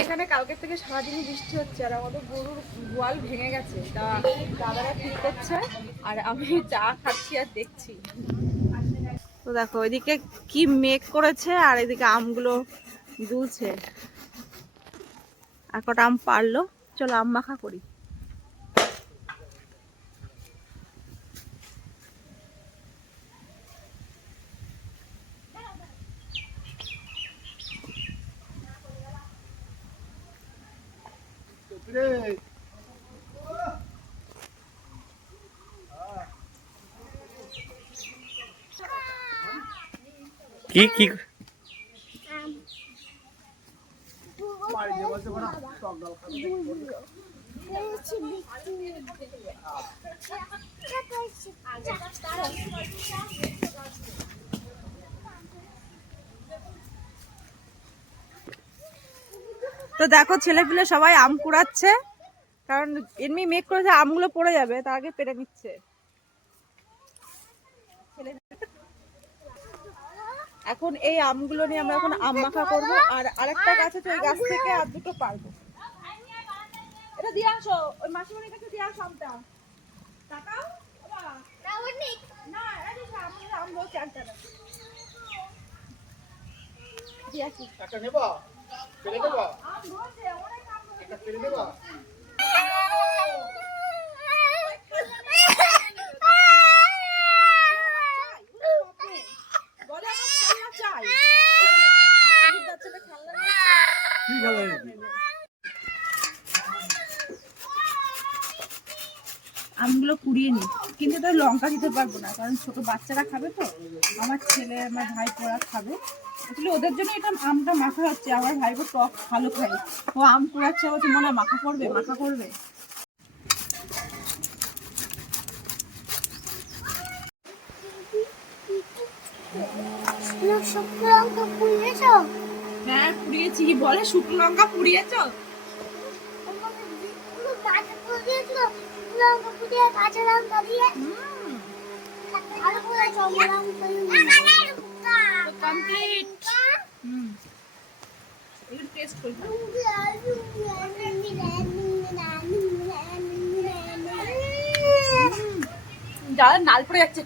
এখানে কালকের থেকে সারাদিনই বৃষ্টি হচ্ছে আর আমাদের গরুর গোয়াল ভেঙে গেছে, তা দাদারা ঠিক করছে আর আমি চা খাচ্ছি আর দেখছি। তো দেখো ওইদিকে কি মেঘ করেছে আর এদিকে আমগুলো দুলছে। আর কটা আম পারলো, চলো আম মাখা করি। কি কি তো দেখো ছেলেপিলে সবাই আম কুড়াচ্ছে, কারণ এমনি মেঘ করেছে আমগুলো পড়ে যাবে, তার আগে পেরে নিচ্ছে। এখন এই আমগুলো নিয়ে আমরা এখন আম মাখা করবো। আর আরেকটা গাছ আছে, ওই গাছ থেকে আর দুটো পারবো। এটা দিয়ে আসো, ওই মাসিমণির কাছে দিয়ে আসো আমটা। তাকাও বাবা, না এই যে আম বলছে আনতে না। দিয়ে আসি একটা নেবা, ফেলে দেবা, আম বলছে অনেক আম বলছে, একটা ফেলে দেবা। আমগুলো কুড়িয়ে নি, কিন্তু তো লঙ্কা দিতে পারবো না, কারণ ছোট বাচ্চারা খাবে। তো আমার ছেলে আমার ভাই পোড়া খাবে, আসলে ওদের জন্য এটা আমটা মাখা হচ্ছে। আমার ভাই টক ভালো খায়, ও আম কুড়াচ্ছে, ও তো মনে হয় মাখা করবে মাখা করবে। শুকনো লঙ্কা পুড়িয়েছো? হ্যাঁ পুড়িয়েছি। বলে শুকনো লঙ্কা পুড়িয়েছো? কাঁচা পুড়িয়েছো? লঙ্কা পুড়িয়ে কাঁচা লঙ্কা দিয়ে ভালো করে কমপ্লিট। একটু টেস্ট করি। যা নাল পড়ে যাচ্ছে।